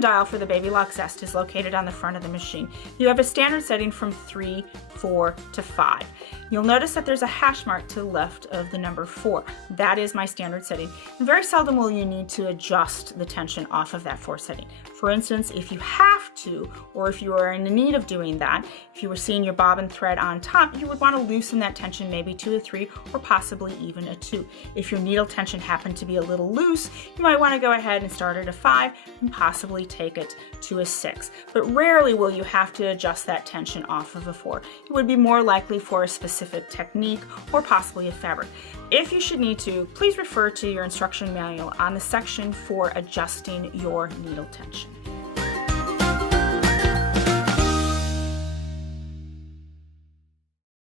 tension dial for the Baby Lock Zest is located on the front of the machine. You have a standard setting from 3, 4 to 5. You'll notice that there's a hash mark to the left of the number 4. That is my standard setting. And very seldom will you need to adjust the tension off of that 4 setting. For instance, if you have to, or if you are in the need of doing that, if you were seeing your bobbin thread on top, you would want to loosen that tension maybe to a 3 or possibly even a 2. If your needle tension happened to be a little loose, you might want to go ahead and start at a 5 and possibly take it to a 6. But rarely will you have to adjust that tension off of a 4. It would be more likely for a specific technique or possibly a fabric. If you should need to, please refer to your instruction manual on the section for adjusting your needle tension.